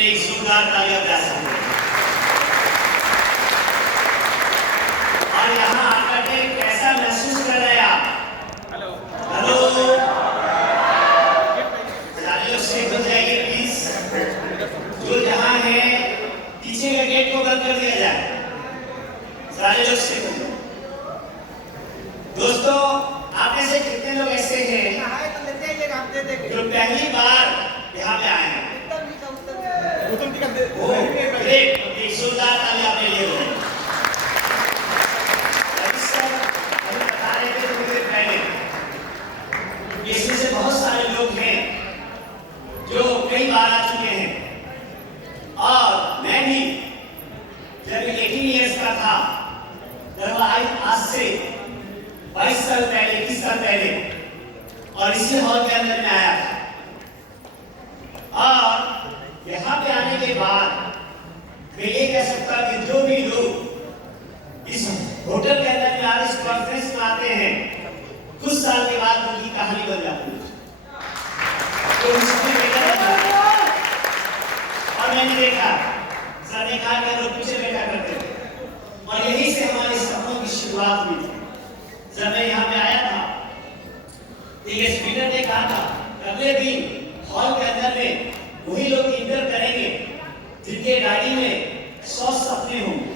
लिए एक जोरदार तालियां बजा सकते हैं। और यहाँ आकर के कैसा महसूस कर रहे हैं आप? हेलो हेलो, सारे लोग शेक हो जाएंगे प्लीज। जो जहाँ है पीछे का गेट को बंद कर दिया जाए, सारे लोग शेक हो जाए। दोस्तों, आप में से कितने लोग ऐसे हैं जो पहली बार यहाँ पे आए हैं? एक जोरदार ताली आपने लिए हुए हैं। बता रहे थे थोड़ी देर पहले, इसमें से बहुत सारे लोग हैं जो कई बार आ चुके हैं। और मैं भी जब 18 इयर्स का था, जब आज से 22 साल पहले, 21 साल पहले, और इसी हॉल के अंदर में आया था। और यहाँ पे आने के बाद मैं ये कह सकता कि जो भी लोग इस होटल के अंदर में आज इस कॉन्फ्रेंस में आते हैं, कुछ साल के बाद उनकी कहानी बन जाती है। तो और मैंने देखा, सर ने कहा कि लोग पीछे बैठा करते थे, और यही से हमारे सपनों की शुरुआत हुई थी। जब मैं यहाँ पे आया था, एक स्पीकर ने कहा था, अगले दिन हॉल के अंदर में वही लोग इंटर करेंगे जिनके डायरी में 100 सपने होंगे,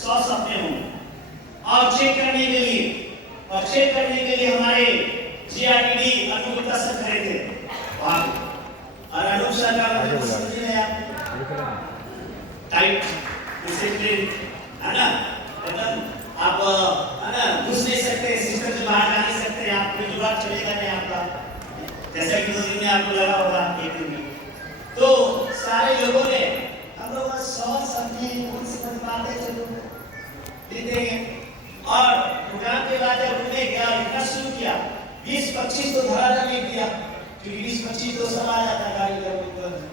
100 सपने होंगे। और चेक करने के लिए हमारे जीआरटीडी अनूप गुप्ता सर खड़े थे वहाँ पे। और अनूप सर का मतलब समझ रहे हैं आप, टाइट डिसिप्लिन, है ना, मतलब आप है ना घुस नहीं सकते, सिस्टम से बाहर जा नहीं सकते, आप कोई जुगाड़ चलेगा नहीं आपका, जैसा कि 2 दिन में आपको लगा होगा, 1 दिन में। तो सारे लोगों ने हम लोग 100 सपने कौन सी बातें चलो लिखते हैं। और प्रोग्राम के बाद जब उन्होंने क्या लिखना शुरू किया, 20-25 तो धड़ाधड़ लिख दिया, क्योंकि 20-25 तो सब आ जाता है, गाड़ी का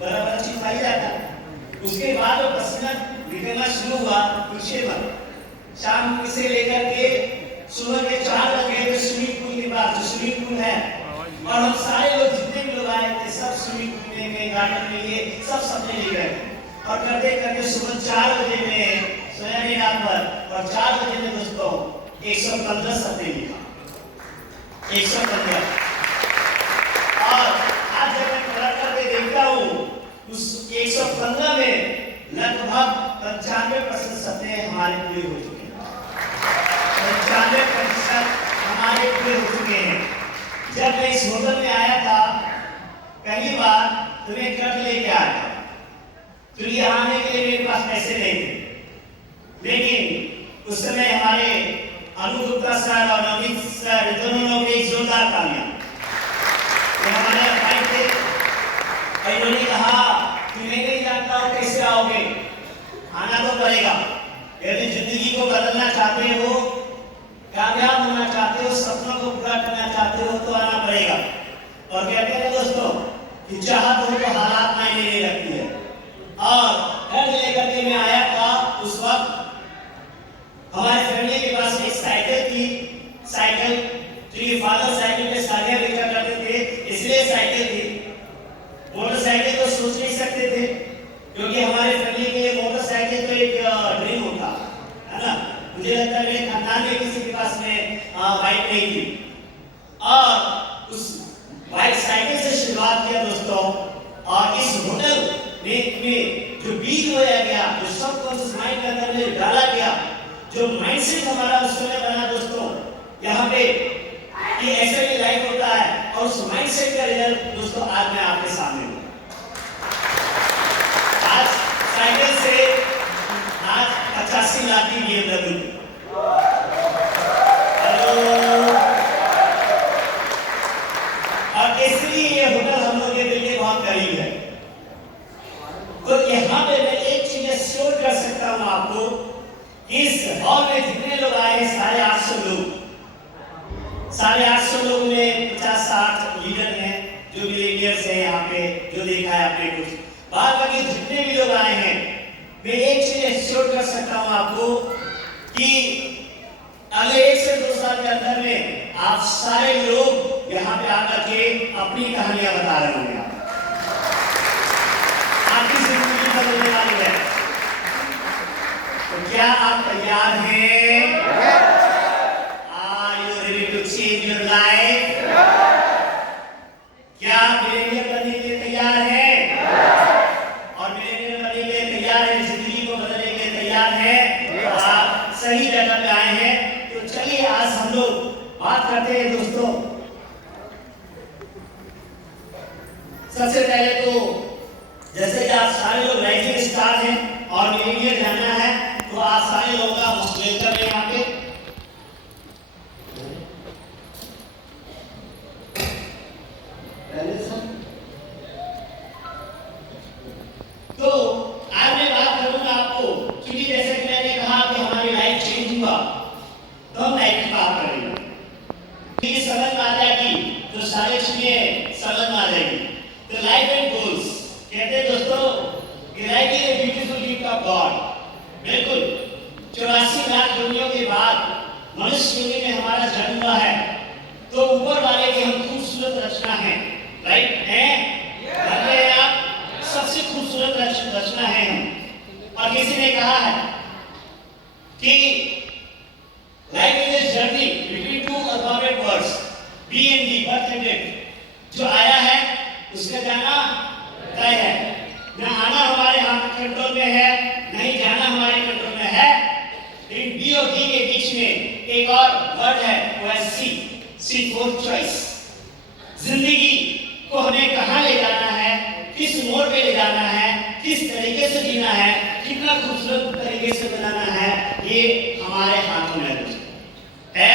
बराबर चीज आ ही जाता है। उसके बाद वो पसीना निकलना शुरू हुआ, पूछे मत। शाम से लेकर के सुबह के 4 बजे जो स्विमिंग पूल के पास जो स्विमिंग पूल है, और हम सारे लोग जितने भी लोग आए थे सब स्विमिंग पूल में, गार्डन में, ये सब सपने ले गए। और करते करते सुबह 4 बजे में सोया नहीं रात भर, और 4 बजे में दोस्तों 115 सपने लिखा, 115। और आज जब मैं पढ़ा करके देखता हूँ, उस 115 में लगभग 95% सपने हमारे पूरे हो चुके हैं, 95% हमारे पूरे हो चुके हैं। जब मैं इस होटल में आया था पहली बार, तो मैं कर्ज लेके आया था, क्योंकि यहाँ आने के लिए मेरे पास पैसे नहीं थे। लेकिन उस समय हमारे अनूप गुप्ता सर और नवनीत सर दोनों ने एक जोरदार तालियां, हमारे भाई थे, और इन्होंने कहा कि मैं नहीं जानता हूँ कैसे आओगे, आना तो पड़ेगा। यदि जिंदगी को बदलना चाहते हो, कामयाब होना चाहते हो, सपनों को पूरा करना चाहते हो, तो आना पड़ेगा। और कहते हैं दोस्तों कि चाहत हो तो हालात मायने नहीं रखती है। और कर्ज लेकर के मैं आया था, उस वक्त हमारे फैमिली के पास एक साइकिल थी, साइकिल क्योंकि फादर साइकिल पे साड़ियाँ बेचा करते थे, इसलिए साइकिल थी। मोटरसाइकिल तो सोच नहीं सकते थे, क्योंकि हमारे फैमिली के लिए मोटरसाइकिल तो एक ड्रीम होता है ना। मुझे लगता है मेरे खानदान में किसी के पास में बाइक नहीं थी, और उस बाइक साइकिल से शुरुआत किया दोस्तों। और इस होटल में जो बीज बोया गया, जो सबकॉन्शियस माइंड के अंदर में डाला गया, जो माइंडसेट हमारा उस समय बना दोस्तों, यहाँ पे कि ऐसा भी लाइफ होता है, और उस माइंडसेट का रिजल्ट दोस्तों आज मैं आपके सामने हूँ। आज साइकिल से आज 85 लाख की BMW, और इसलिए ये होटल हम लोग के दिल के बहुत करीब है। तो यहाँ पे मैं एक चीज श्योर कर सकता हूँ आपको, इस हॉल में जितने लोग आए, 850 लोग, 850 लोग में 50-60 लीडर हैं जो मिलेनियर्स हैं यहाँ पे, जो देखा है आपने कुछ। बाद बाकी जितने भी लोग आए हैं, मैं एक चीज श्योर कर सकता हूँ आपको कि अगले 1 से 2 साल के अंदर में आप सारे लोग यहाँ पे आकर के अपनी कहानियां बता रहे होंगे। आपकी जिंदगी क्या आप तैयार हैं? Are you ready to change your life? क्या आप मिलेनियर बनने के लिए तैयार हैं? और मिलेनियर बनने के लिए तैयार हैं, जिंदगी को बदलने के लिए तैयार हैं? तो आप सही जगह पे आए हैं। तो चलिए आज हम लोग बात करते हैं दोस्तों। सबसे पहले तो जैसे कि आप सारे लोग राइजिंग स्टार हैं और मिलेनियर जानना है, तो आप सारे लोगों का वेलकम है यहाँ पे। तो आज मैं बात करूंगा आपको, क्योंकि जैसे कि मैंने कहा कि हमारी लाइफ चेंज हुआ, तो हम लाइफ की बात करेंगे। ये समझ में आ जाएगी, जो सारे चीजें समझ में आ जाएगी। तो लाइफ एंड गोल्स कहते हैं दोस्तों कि life is a beautiful gift of God. बिल्कुल 84 लाख योनियों के बाद मनुष्य योनि में हमारा जन्म हुआ है, तो ऊपर वाले की हम खूबसूरत रचना है, राइट है? आप सबसे खूबसूरत रचना है हम। और किसी ने कहा है कि life is a journey between two alphabet words, b and d, birth and death. जो आया है उसका जाना तय है। न आना हमारे हाथ कंट्रोल में है, नहीं जाना हमारे कंट्रोल में है। इन बी और डी के बीच में एक और वर्ड है, वो है सी, सी फॉर चॉइस। जिंदगी को हमें कहां ले जाना है, किस मोड़ पे ले जाना है, किस तरीके से जीना है, कितना खूबसूरत तरीके से बनाना है, ये हमारे हाथों में है।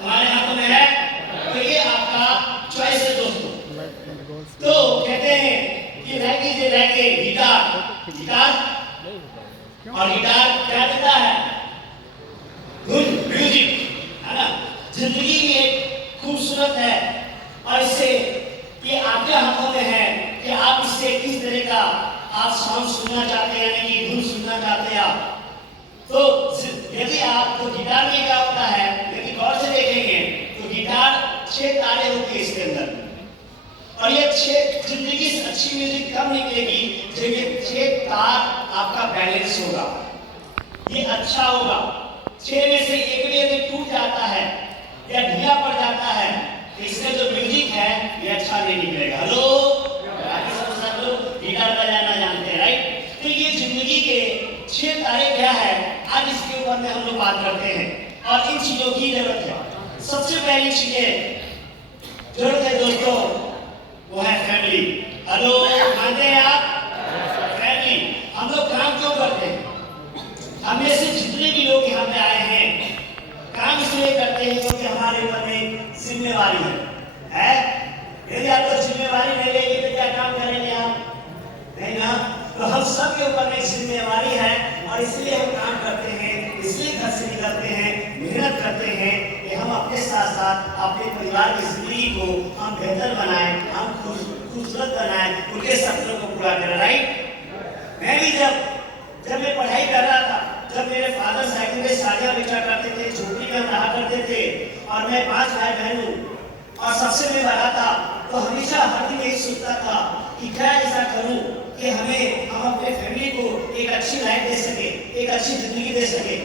हमारे हाथों में है, तो ये आपका चॉइस है दोस्तों। तो कहते हैं कि life is like a guitar. और गिटार क्या देता है? धुन, म्यूजिक, है ना? जिंदगी में एक खूबसूरत है, और इससे ये आपके हाथों में है कि आप इससे किस तरह का आप सॉन्ग सुनना चाहते हैं, यानी कि धुन सुनना चाहते हैं आप। तो यदि आप तो गिटार में क्या होता है, यदि गौर से देखेंगे तो गिटार 6 तारे होते हैं इसके अंदर, और ये 6 जिंदगी से अच्छी म्यूजिक कम निकलेगी जब ये 6 तार आपका बैलेंस होगा, ये अच्छा होगा। 6 में से एक भी यदि टूट जाता है या ढीला पड़ जाता है, तो इसका जो म्यूजिक है ये अच्छा नहीं निकलेगा। हेलो, सब लोग गिटार बजाना जानते हैं, राइट? तो ये जिंदगी के 6 तारे क्या है, आज इसके ऊपर में हम लोग बात करते हैं। और इन चीजों की जरूरत है। सबसे पहली चीजें जरूरत है दोस्तों, वो है फैमिली। हेलो, मानते हैं आप? फैमिली। हम लोग काम क्यों करते हैं? हम में से जितने भी लोग यहाँ पे आए हैं, काम इसलिए करते हैं क्योंकि हमारे ऊपर में जिम्मेवारी है। यदि आपको जिम्मेवारी नहीं लेंगे तो क्या काम करेंगे आप? नहीं ना? तो हम सब के ऊपर में जिम्मेवारी है, और इसलिए हम काम करते हैं, इसलिए घर से निकलते हैं, मेहनत करते हैं कि हम अपने साथ साथ अपने परिवार की जिंदगी को हम बेहतर बनाएं, हम खूबसूरत बनाएं, उनके सपनों को पूरा करें, राइट? मैं भी जब मैं पढ़ाई कर रहा था, जब मेरे फादर साइकिल में साझा बेचा करते थे, झोपड़ी में रहा करते थे, और मैं 5 भाई बहन हूँ और सबसे मैं बड़ा था, तो हमेशा हर दिन यही सोचता था कि क्या ऐसा करूं कि हम अपने फैमिली को एक अच्छी लाइफ दे सके, एक अच्छी जिंदगी दे सके।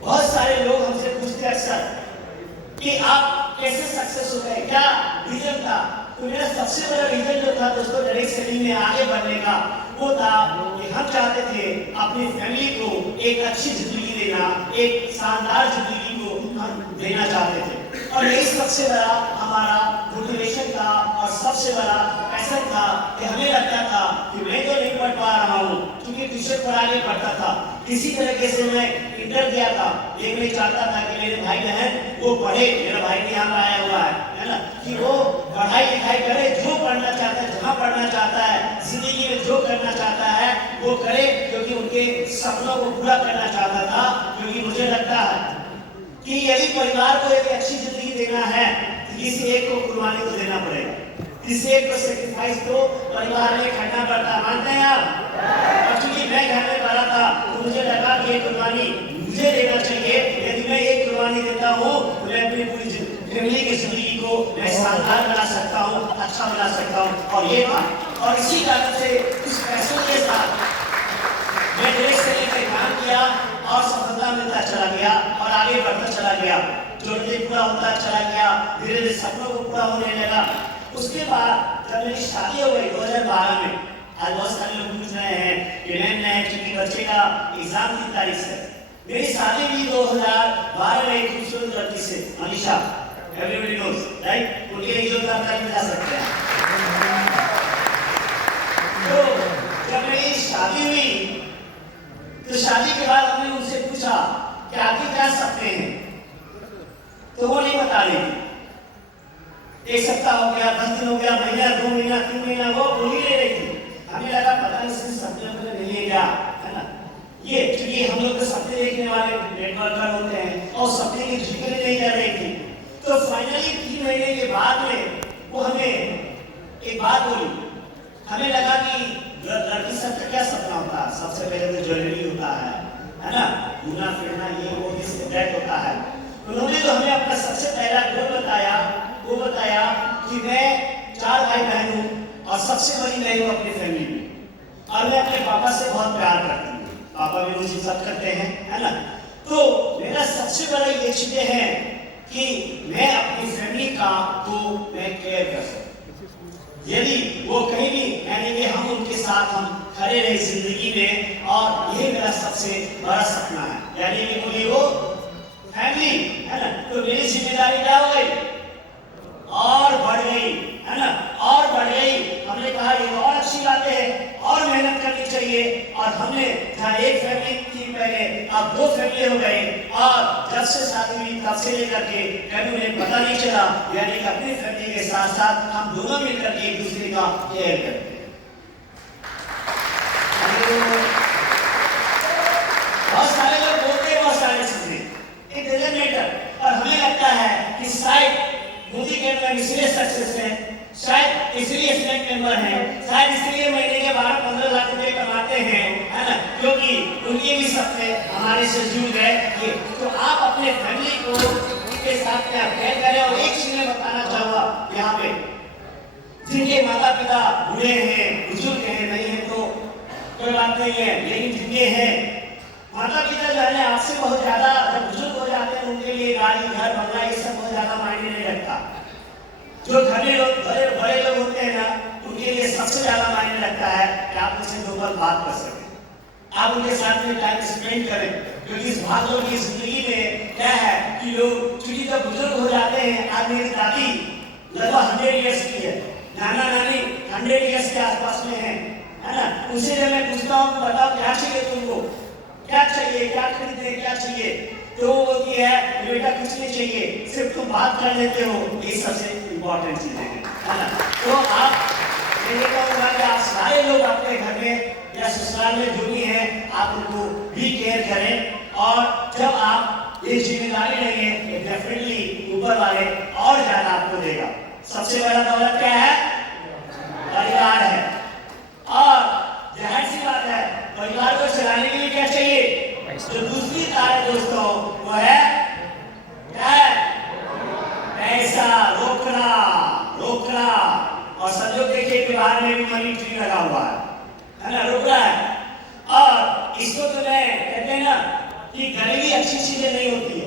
बहुत सारे लोग हमसे पूछते अक्सर कि आप कैसे सक्सेस हो गए, क्या रीजन था? तो मेरा सबसे बड़ा रीजन जो था दोस्तों डायरेक्ट सेलिंग में आगे बढ़ने का, वो था कि हम चाहते थे अपनी फैमिली को एक अच्छी जिंदगी देना, एक शानदार जिंदगी को हम देना चाहते थे। और यही सबसे बड़ा हमारा मोटिवेशन था और सबसे बड़ा पैशन था कि हमें लगता था कि मैं तो नहीं पढ़ पा रहा हूँ, क्योंकि ट्यूशन पढ़ाने पढ़ता था। इसी तरीके से मैं इंटर दिया था, लेकिन मैं चाहता था कि मेरे भाई बहन वो पढ़े, मेरा भाई भी यहाँ आया हुआ है ना, कि वो पढ़ाई लिखाई करे, जो पढ़ना चाहता है, जहाँ पढ़ना चाहता है, जिंदगी में जो करना चाहता है वो करे, क्योंकि उनके सपनों को पूरा करना चाहता था। क्योंकि मुझे लगता है कि यदि परिवार को एक अच्छी जिंदगी देना है तो किसी एक को कुर्बानी को देना पड़ेगा, किसी एक को सेक्रीफाइस तो परिवार में करना पड़ता। मानते हैं आप? और चूंकि मैं घर में पढ़ा था तो मुझे लगा कि ये कुर्बानी मुझे देना चाहिए। यदि मैं एक कुर्बानी देता हूँ तो मैं अपनी पूरी फैमिली की जिंदगी को मैं शानदार बना सकता हूँ, अच्छा बना सकता हूँ। और ये था, और इसी कारण से उस पैसों के साथ मैं डायरेक्ट सेलिंग पे काम किया और सफलता मिलता चला गया और आगे बढ़ता चला गया, जोड़ते पूरा होता चला गया, धीरे धीरे सपनों को पूरा होने लगा। उसके बाद जब मेरी शादी हो गई 2012 में, आज बहुत सारे लोग पूछ रहे हैं कि मैं क्योंकि बच्चे का एग्जाम 3 तारीख से, मेरी शादी भी 2012 में एक खूबसूरत लड़की से, मनीषा, एवरीबॉडी नोज राइट, उनके एक जोरदार ताली बजा सकते हैं। तो जब मेरी शादी हुई तो शादी के बाद हमने उनसे पूछा कि आपके क्या सपने हैं, तो वो नहीं बता रही थी। 1 सप्ताह हो गया, 10 दिन हो गया, महीना, 2 महीना, 3 महीना, वो बोल ही नहीं रही थी। हमें लगा पता नहीं इसके सपने अपने नहीं है क्या, है ना। ये क्योंकि हम लोग तो सपने देखने वाले नेटवर्कर होते हैं और सपने की जिक्र नहीं कर रही थी। तो फाइनली 3 महीने के बाद में वो हमें एक बात बोली। हमें लगा कि लड़की सबका क्या सपना होता है, सबसे पहले तो ज्वेलरी होता है ना, घूमना फिरना, ये वो दिस दैट होता है। उन्होंने तो हमें अपना सबसे पहला गोल बताया, वो बताया कि मैं 4 भाई बहन हूँ और सबसे बड़ी मैं हूँ अपनी फैमिली में, और मैं अपने पापा से बहुत प्यार करती हूँ, पापा भी मुझे इज्जत करते हैं, है ना। तो मेरा सबसे बड़ा ये चीजें हैं कि मैं अपनी फैमिली का तो मैं केयर कर सकूं, यदि वो कहीं भी यानी कि हम उनके साथ हम खड़े रहे जिंदगी में, और यही मेरा सबसे बड़ा सपना है, यानी कि बोलिए वो फैमिली, है ना। तो मेरी जिम्मेदारी क्या हो गई और बढ़ गई, है ना, और बढ़ गई। हमने कहा ये और अच्छी बात है, और मेहनत करनी चाहिए, और हमने जहाँ एक फैमिली थी पहले, अब 2 फैमिली हो गई, और जब से शादी हुई तब से लेकर के कभी उन्हें पता नहीं चला, यानी कि अपनी फैमिली के साथ साथ हम दोनों मिलकर के एक दूसरे का केयर करते हैं। बहुत सारे लोग बोलते हैं बहुत सारी चीजें, इट डजंट मैटर, और हमें लगता है कि शायद मोदी गवर्नमेंट इसलिए सक्सेस है, शायद इसलिए स्टेट मेंबर है, शायद इसलिए महीने के 12-15 लाख रुपए कमाते हैं, है ना, क्योंकि उनके भी सपने हमारे से जुड़ गए। तो आप अपने फैमिली को उनके साथ क्या केयर करें। और एक चीज मैं बताना चाहूँगा यहाँ पे, जिनके माता पिता बूढ़े हैं, बुजुर्ग हैं, नहीं है तो कोई बात नहीं है, लेकिन जिनके हैं माता पिता जो है आपसे बहुत ज्यादा, जब बुजुर्ग हो जाते हैं उनके लिए गाड़ी, घर, बंगला ये सब बहुत ज्यादा मायने नहीं रखता। जो घने लोग, बड़े लोग होते हैं ना, उनके लिए सबसे ज्यादा मायने रखता है कि आप उनसे 2 पल बात कर सकें, आप उनके साथ में टाइम स्पेंड करें। क्योंकि इस भागदौड़ की जिंदगी में क्या है कि लोग चूंकि जब बुजुर्ग हो जाते हैं, आज मेरी दादी लगभग 100 ईयर्स की है, नाना नानी 100 ईयर्स के आसपास में है ना। उनसे जब मैं पूछता हूँ बताओ क्या चाहिए तुमको, क्या चाहिए, क्या खरीदे, क्या चाहिए, तो वो बोलती है बेटा कुछ नहीं चाहिए, सिर्फ तुम बात कर लेते हो, ये सबसे इम्पोर्टेंट चीजें हैं, है ना। तो आप मैंने कहूँगा कि आप सारे लोग अपने घर में या ससुराल में जो भी हैं, आप उनको भी केयर करें, और जब आप ये जिम्मेदारी लेंगे तो डेफिनेटली ऊपर वाले और ज्यादा आपको देगा। सबसे बड़ा दौलत क्या है, परिवार है, और जाहिर सी बात है परिवार को चलाने के लिए क्या चाहिए, जो दूसरी तार है दोस्तों वो है क्या है, पैसा, रोकड़ा, और संजोग देखिए कि बाहर में भी मनी ट्री लगा हुआ है ना, रोकड़ा है। और इसको तो मैं कहते हैं ना कि गरीबी अच्छी चीजें नहीं होती है।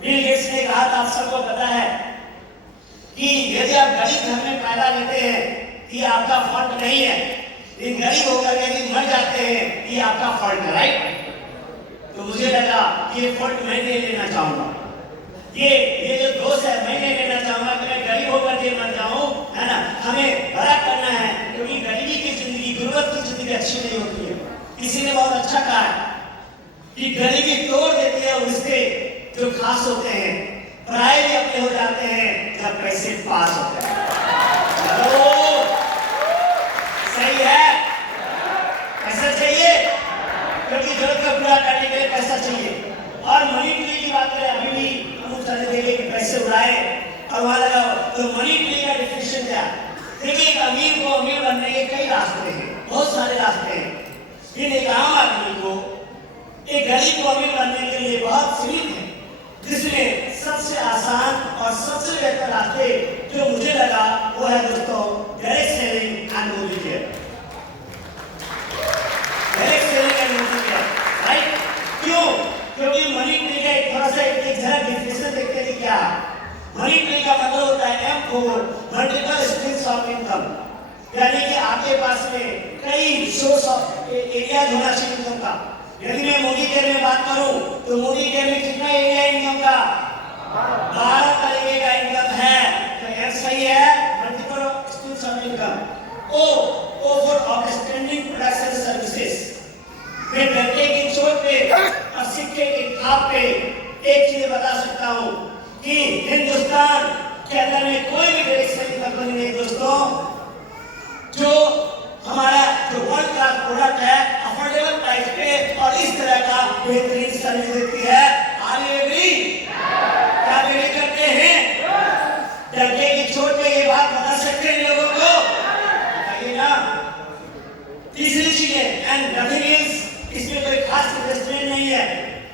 बिल गेट्स ने कहा था, आप सबको पता है कि यदि आप गरीब घर में पैदा लेते हैं ये आपका फॉल्ट नहीं है, लेकिन गरीब होकर यदि मर जाते हैं ये आपका फॉल्ट है, राइट। तो मुझे लगा कि ये फॉल्ट मैं नहीं लेना चाहूंगा, ये जो दोष है मैं नहीं लेना चाहूंगा कि मैं गरीब होकर के मर जाऊं, है ना। हमें बड़ा करना है, क्योंकि गरीबी की जिंदगी, गुर्बत की जिंदगी अच्छी नहीं होती है। किसी ने बहुत अच्छा कहा है कि गरीबी तोड़ देती है रिश्ते जो खास होते हैं, पराये भी अपने हो जाते हैं जब पैसे पास होते हैं। चलो सही है, पैसा चाहिए क्योंकि जरूरत को पूरा करने के लिए पैसा चाहिए। और मनी ट्री की बात करें, अभी भी हम सारे देखे कि पैसे उड़ाए और वहां लगाओ, तो मनी ट्री का डिफिनेशन क्या है। देखिए एक अमीर को अमीर बनने के कई रास्ते हैं, बहुत सारे रास्ते हैं, लेकिन एक आम आदमी को, एक गरीब को अमीर बनने के लिए बहुत सीमित है, जिसमें सबसे आसान और सबसे बेहतर रास्ते जो मुझे लगा वो है दोस्तों direct selling and movie care. Direct selling and movie care, right. क्यों? मनी ट्री का मतलब होता है M4 multiple streams of income, यानी कि आपके पास में कई सोर्स ऑफ एरिया होना चाहिए इनकम का। यदि मैं मोदी केयर में बात करूं तो मोदी केयर में कितना एरिया इनकम का 12 तरीके का इनकम है। तो एम सही है, multiple streams of income. O for outstanding production services. मैं डंडे की चोट पे और सिक्के की थाप पे एक चीज बता सकता हूं कि हिंदुस्तान के अंदर में कोई भी डायरेक्ट सेलिंग कंपनी नहीं दोस्तों जो हमारा जो वर्ल्ड क्लास प्रोडक्ट है अफोर्डेबल प्राइस पे और इस तरह का बेहतरीन सर्विस देती है। Are you agree? क्या एग्री करते हैं? डंडे की चोट पे ये बात बता सकते हैं लोगों को? बताइए ना। तीसरी चीज है एंड नथिंग इज, इसमें कोई खास इन्वेस्टमेंट नहीं है,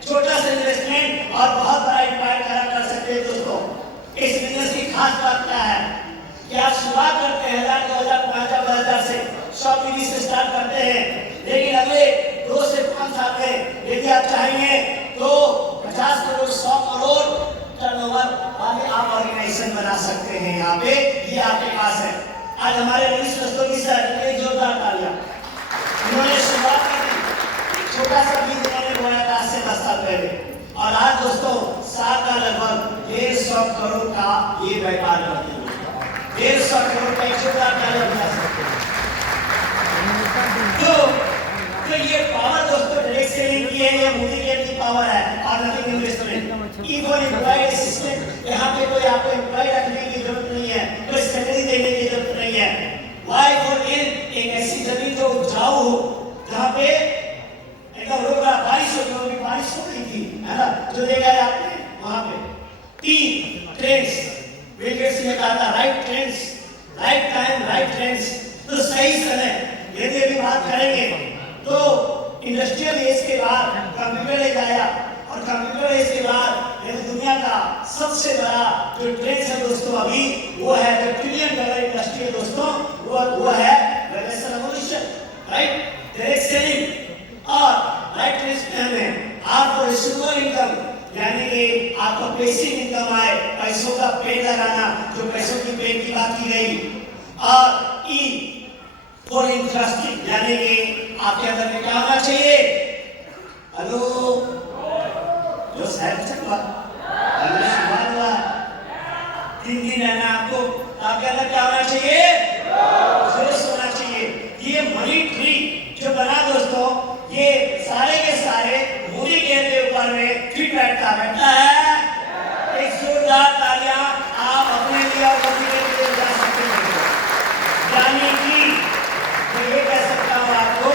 छोटा सा इन्वेस्टमेंट और बहुत बड़ा इम्पैक्ट कर सकते हैं दोस्तों। इस बिजनेस की खास बात क्या है कि आप शुरुआत करते हैं 1000, 2000, 5000, 10,000 से, 100 पीवी से स्टार्ट करते हैं, लेकिन अगले 2 से 5 साल में यदि आप चाहेंगे तो 50 करोड़ 100 करोड़ टर्नओवर वाले आप ऑर्गेनाइजेशन बना सकते हैं। यहाँ पे ये आपके पास है। आज हमारे रईस दोस्तों की सर जोरदार तालियां, उन्होंने शुरुआत कर दी, छोटा सा बीज उन्होंने बोया था आज से 10 साल पहले, और आज दोस्तों साल का लगभग 150 करोड़ का ये व्यापार करते हैं। 150 करोड़ का 100,000 डॉलर बना सकते हैं। तो ये पावर दोस्तों डायरेक्ट सेलिंग की है, ये मोदी केयर की पावर है और nothing investment. Even employ assistant, यहाँ पे कोई आपको एम्प्लॉय रखने की जरूरत नहीं है, कोई सैलरी देने की जरूरत नहीं है। वाई फॉर इन, एक ऐसी जमीन जो उपजाऊ हो जहाँ पे एकदम रोज बारिश होगी, बारिश हो रही थी है ना, जो देखा है आपने वहां पे 3 ट्रेंड्स बिल गेट्स ने कहा था, right trends, right time, right trends. तो सही समय यदि अभी बात करेंगे तो इंडस्ट्रियल एज के बाद कंप्यूटर एज आया, और कंप्यूटर एज के बाद यदि दुनिया का सबसे बड़ा जो ट्रेंड है दोस्तों अभी वो है जो $1 ट्रिलियन इंडस्ट्री है दोस्तों, वो है रेवोल्यूशन, राइट डायरेक्ट सेलिंग और राइट ट्रेंड में आपको रिसीवेबल इनकम, यानी कि आपको पैसिव इनकम आए, पैसों का पेड़ लगाना, जो पैसों की पेड़ की बात की गई, और ई फॉर इंटरेस्टिंग, यानी कि आपके अंदर में क्या होना चाहिए? हेलो जो साहब चलवा हेलो शुरुआत हुआ 3 दिन है ना आपको, आपके अंदर क्या होना चाहिए? जोश होना चाहिए। ये मनी ट्री जो बना दोस्तों, ये सारे के सारे मोदी केयर के ऊपर में फिट बैठता है। एक जोरदार तालियां आप अपने लिए और मोदी केयर के लिए बजा सकते हैं। यानी कि मैं ये कह सकता हूँ आपको,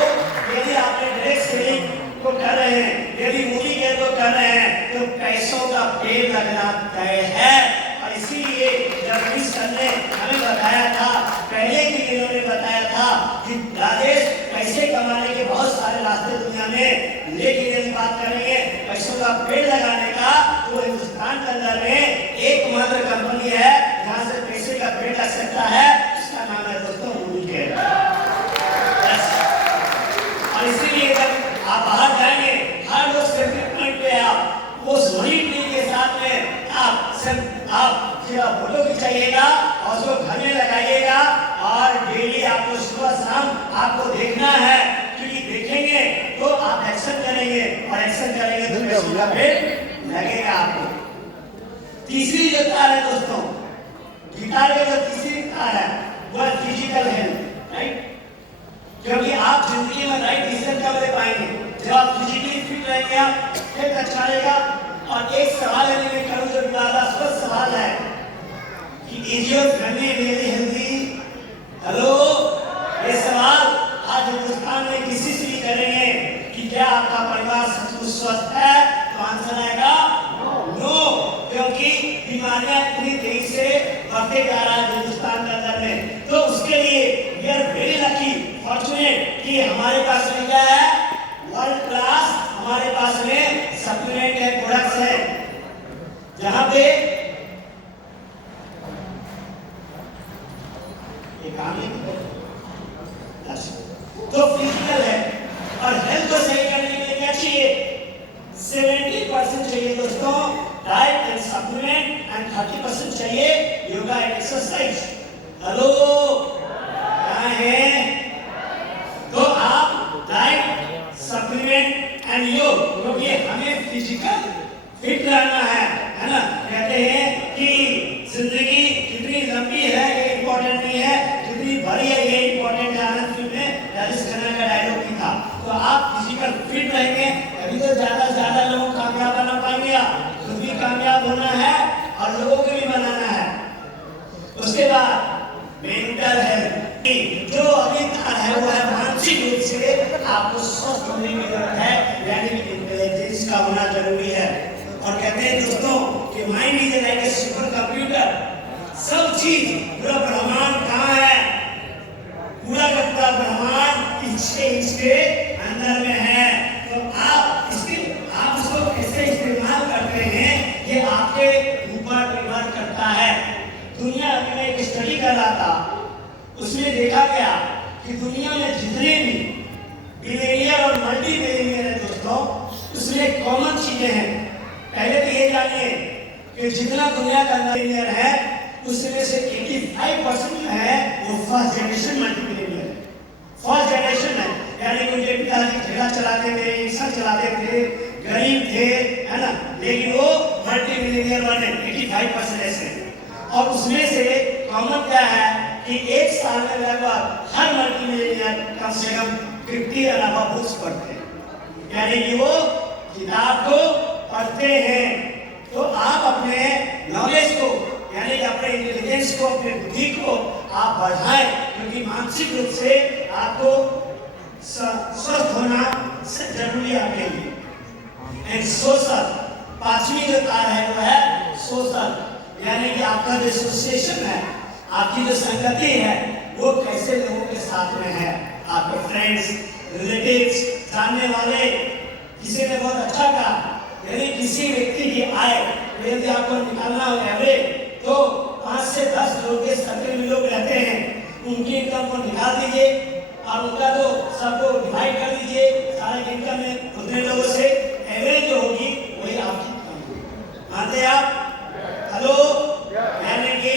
यदि आपने डायरेक्ट सेलिंग को कर रहे हैं, यदि मोदी केयर को कर रहे हैं, तो पैसों का पेड़ लगना तय है। और इसीलिए जब इस सर ने हमें बताया था, पहले भी इन्होंने बताया था कि राजेश पैसे कमाने के बहुत सारे रास्ते दुनिया में, लेकिन यदि बात करेंगे पैसों का पेड़ लगाने का, तो हिंदुस्तान के अंदर में एकमात्र कंपनी है जहां से पैसे का पेड़ लग सकता है, उसका नाम है दोस्तों मोदी केयर। और इसीलिए जब आप बाहर जाएंगे, हर लोग सेल्फी पॉइंट पे आप उस मनी ट्री के साथ में आप फोटो खिंचाइएगा और उसको घर में लगाइएगा, और डेली आपको सुबह शाम आपको देखना है, क्योंकि देखेंगे तो आप एक्शन करेंगे, और एक्शन करेंगे तो पैसों का पेड़ लगेगा आपको। तीसरी जो तार है दोस्तों, गिटार में जो तीसरी तार है वो है फिजिकल हेल्थ, राइट? क्योंकि आप जिंदगी में राइट डिसीजन कब ले पाएंगे? जब आप फिजिकली फिट रहेंगे, हेल्थ अच्छा रहेगा। और एक सवाल है मैं करूं जो विवादास्पद सवाल है कि is your family really healthy? Hello, ये सवाल आज हिंदुस्तान में किसी से भी करेंगे कि क्या आपका परिवार सचमुच स्वस्थ है, तो आंसर आएगा नो, क्योंकि बीमारियां इतनी तेजी से बढ़ते जा रहा है हिंदुस्तान के अंदर में। तो उसके लिए we are very lucky, fortunate कि हमारे पास में क्या है? वर्ल्ड क्लास हमारे पास में सप्लीमेंट एंड प्रोडक्ट्स है, जहां पे तो फिजिकल है, और हेल्थ को सही करने के लिए क्या चाहिए? 70% चाहिए दोस्तों diet and supplement, and 30% yoga एक एक्सरसाइज। हेलो, कहाँ है? तो आप डाइट, सप्लीमेंट एंड योग, क्योंकि हमें फिजिकल फिट रहना है ना। कहते हैं कि जिंदगी कितनी लंबी है ये इम्पोर्टेंट नहीं है, कितनी बड़ी है ये इम्पोर्टेंट है। आनंद फिल्म में राजेश खन्ना का डायलॉग भी था। तो आप फिजिकल फिट रहेंगे तभी तो ज्यादा से ज्यादा लोग कामयाब बना पाएंगे। खुद भी कामयाब होना है और लोगों को भी बनाना है। उसके बाद मेंटल हेल्थ, जो अभी है वो है मानसिक रूप से आपको स्वस्थ होने की जरूरत है, यानी कि इंटेलिजेंस का होना जरूरी है। और कहते हैं दोस्तों कि mind is like a super computer. सब चीज पूरा ब्रह्मांड कहाँ है? पूरा का पूरा ब्रह्मांड इसके अंदर में है। तो आप उसको कैसे इस्तेमाल करते हैं ये आपके ऊपर निर्भर करता है। दुनिया में एक स्टडी कर रहा था, उसमें देखा गया कि दुनिया में जितने भी बिलियनियर और मल्टी बिलियनियर है दोस्तों, उसमें कॉमन चीजें हैं। पहले तो ये जानिए कि जितना दुनिया का बिलियनियर है उसमें से 85% जो है वो फर्स्ट जनरेशन मल्टी बिलियनियर है। फर्स्ट जनरेशन है, यानी उनके पिताजी ठेला चलाते थे, रिक्शा चलाते थे, गरीब थे, है ना, लेकिन वो मल्टी बिलियनियर बने। 85% ऐसे। और उसमें से कॉमन क्या है कि एक साल में लगभग हर मल्टी बिलियनियर कम से कम 50 अलावा बुक्स पढ़ते हैं, यानी कि वो किताब को पढ़ते हैं। तो आप अपने नॉलेज को, यानी कि अपने इंटेलिजेंस को, अपने बुद्धि को आप बढ़ाएं, क्योंकि मानसिक रूप से आपको स्वस्थ होना जरूरी है आपके लिए। एंड सोशल, पांचवी जो तार है वो है सोशल, यानी कि आपका जो एसोसिएशन है, आपकी जो संगति है, वो कैसे लोगों के साथ में है। आपके फ्रेंड्स, रिलेटिव्स, जानने वाले। किसी ने बहुत अच्छा कहा, यदि किसी व्यक्ति की आय यदि आपको निकालना हो एवरेज, तो 5 से 10 लोग के सर्कल में लोग रहते हैं, उनकी इनकम को निकाल दीजिए और उनका तो सबको डिवाइड कर दीजिए सारे इनकम में, उतने लोगों से एवरेज जो होगी वही आपकी मानते हैं आप? हेलो, यानी कि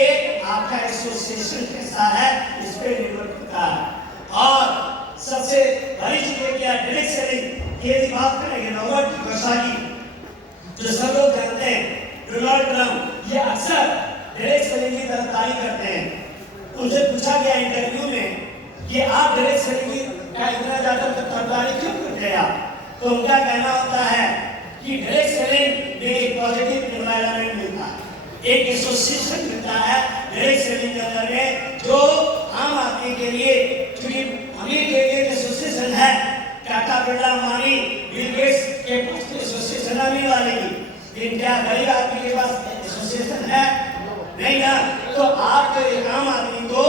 आपका एसोसिएशन कैसा है इस पे निर्भर करता है। और सबसे बड़ी चीज क्या है? डायरेक्ट सेलिंग की यदि बात करेंगे, रॉबर्ट कियोसाकी जो सब लोग जानते हैं, डोनाल्ड ट्रंप, ये अक्सर डायरेक्ट सेलिंग की तरफदारी करते हैं। उनसे पूछा गया इंटरव्यू में कि आप डायरेक्ट सेलिंग का इतना ज्यादा तरफदारी क्यों करते हैं आप? तो उनका कहना होता है कि डायरेक्ट सेलिंग में एक पॉजिटिव एनवायरनमेंट मिलता है, एक एसोसिएशन मिलता है डायरेक्ट सेलिंग के अंदर में, जो आम आदमी के लिए, क्योंकि अमीर के लिए एसोसिएशन है, टाटा, बिरला, अंबानी, बिल गेट्स के पास एसोसिएशन अमीर वाले की, लेकिन क्या गरीब आदमी के पास एसोसिएशन है? नहीं ना। तो आपको एक आम आदमी को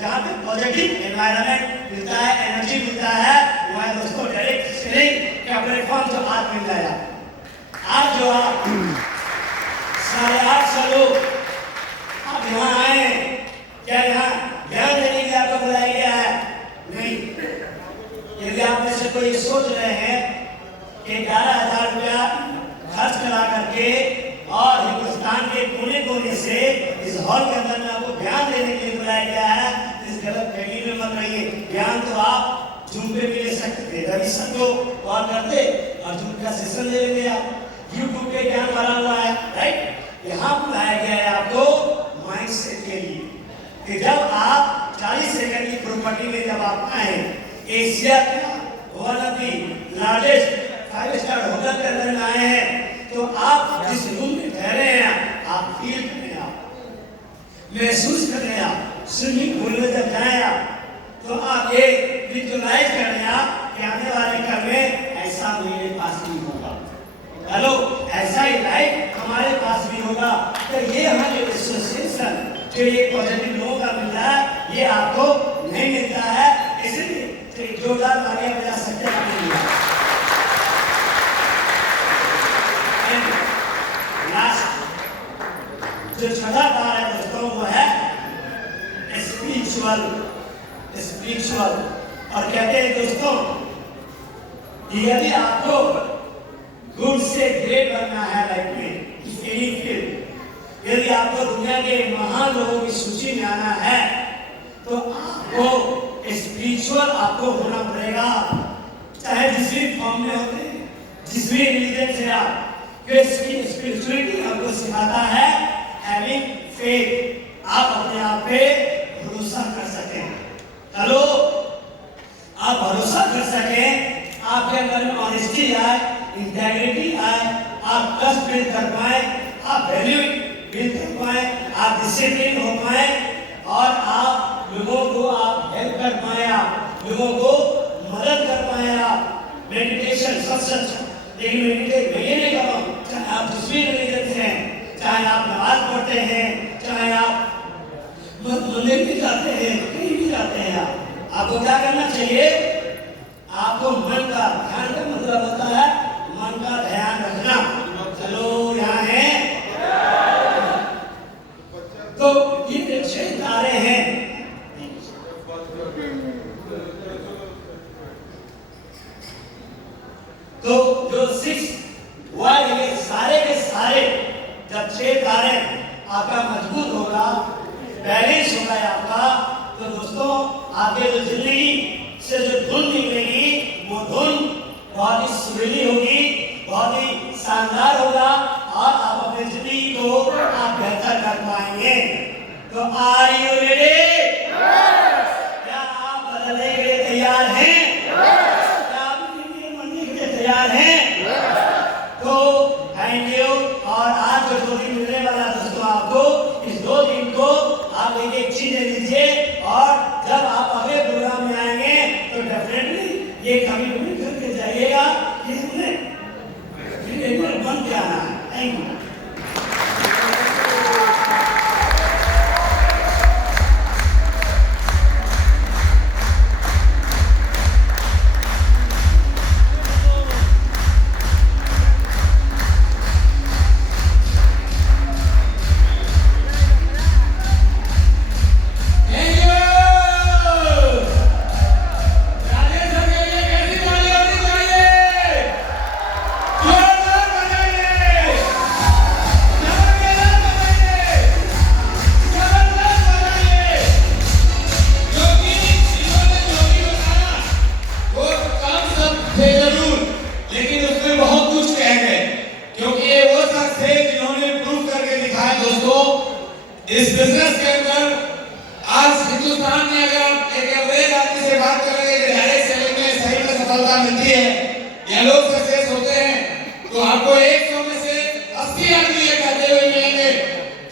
जहाँ पे पॉजिटिव एनवायरनमेंट मिलता है, एनर्जी मिलता है, वो है दोस्तों डायरेक्ट सेलिंग का प्लेटफॉर्म जो आज मिल जाएगा। आज जो आप 850 लोग आप यहाँ आए, क्या यहाँ ज्ञान देने के लिए आपको बुलाया गया है? नहीं। यदि आप में से कोई सोच रहे हैं कि 11,000 रुपया खर्च करा करके और हिंदुस्तान के कोने कोने से इस हॉल के अंदर में आपको ज्ञान देने के लिए बुलाया गया है, इस गलत फहमी में मत रहिए। ज्ञान तो आप जूम पे भी ले सकते थे, रविशन को कॉल करते और जूम का सेशन ले लेते। आप यूट्यूब पे ज्ञान भरा हुआ है, राइट? यहाँ बुलाया गया है आपको माइंडसेट के लिए कि जब आप 40 सेकंड की प्रॉपर्टी में जब आप आए, एशिया का one of the largest 5 star hotel के अंदर में आए हैं, तो आप जिस रूम में ठहरे हैं आप फील करें, आप महसूस करें, आप स्विमिंग पूल में जब जाए आप, तो आप ये विजुअलाइज करें आप कि आने वाले कल में ऐसा मेरे पास भी होगा। हेलो, ऐसा ही लाइफ हमारे पास भी होगा। तो ये हमारे एसोसिएशन जो ये पॉजिटिव लोगों का मिल रहा है, ये आपको नहीं मिलता है, इसलिए जोरदार तालियां बजा सकते हैं। लास्ट जो छठा बार है दोस्तों वो है स्पिरिचुअल। और कहते हैं दोस्तों यदि आपको गुड से ग्रेट बनना है लाइफ में, एनी फील्ड, यदि आपको दुनिया के महान लोगों की सूची में आना है तो आपको स्पिरिचुअल आपको होना पड़ेगा, चाहे जिस भी फॉर्म में होते हैं, जिस भी रिलीजन से आप, क्योंकि स्पिरिचुअलिटी आपको सिखाता है हैविंग फेथ, आप अपने आप पे भरोसा कर सकें। हेलो, आप भरोसा कर सकें, आपके अंदर में ऑनेस्टी आए, इंटेग्रिटी आए, आप ट्रस्ट बिल्ड कर पाए, आप वैल्यू बिल्ड कर पाए, आप डिसिप्लिन हो पाए और आप लोगों को आप हेल्प कर पाए, आप लोगों को मदद कर पाए। आप मेडिटेशन सच, लेकिन मेडिटेट मैं ये नहीं कर रहा हूँ, चाहे आप जिस भी रिलीजन से हैं, चाहे आप नमाज पढ़ते हैं, चाहे आप मंदिर भी जाते हैं, कहीं भी जाते हैं, आपको क्या करना चाहिए? आपको मन का ध्यान का मतलब होता है मन का ध्यान रखना। चलो यहाँ है तो ये 6 तारे हैं। तो जो 6 वर्ड ये सारे के सारे जब 6 तारे आपका मजबूत होगा, बैलेंस होगा आपका, तो दोस्तों आपके जो जिंदगी से जो धुन निकलेगी वो धुन बहुत ही सुरीली होगी, बहुत ही शानदार होगा और आप अपनी जिंदगी को आप बेहतर कर पाएंगे। तो आर यू रेडी? क्या आप बदलने के लिए तैयार हैं? क्या आप बनने के लिए तैयार हैं? तो थैंक यू। और आज जो 2 दिन मिलने वाला दोस्तों, आपको इस 2 दिन को आप एक चीज लीजिए और जब आप अगले प्रोग्राम में आएंगे तो डेफिनेटली ये कमिटमेंट करके जाइएगा कि हमने रेगुलर बन के आना है। Thank you. इस बिजनेस के अंदर आज हिंदुस्तान में अगर आप एक एवरेज आदमी से बात करेंगे कि डायरेक्ट सेलिंग में सही में सफलता मिलती है या लोग सक्सेस होते हैं, तो आपको 100 में से 80 आदमी ये कहते हुए मिलेंगे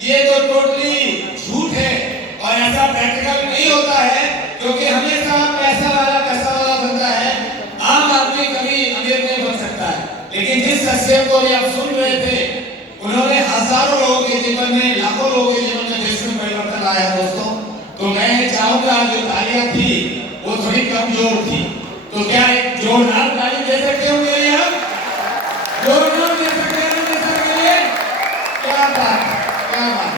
ये तो टोटली झूठ है और ऐसा प्रैक्टिकल नहीं होता है, क्योंकि हमेशा पैसा वाला बनता है, आम आदमी कभी अमीर नहीं बन सकता है। लेकिन जिस शख्सियत को भी आप सुन रहे थे, उन्होंने हजारों लोगों के जीवन में, लाखों लोगों के जीवन में देश में परिवर्तन लाया दोस्तों। तो मैं चाहूंगा जो तालियां थी वो थोड़ी कमजोर थी, तो क्या एक जोरदार ताली दे सकते हो मेरे यहाँ?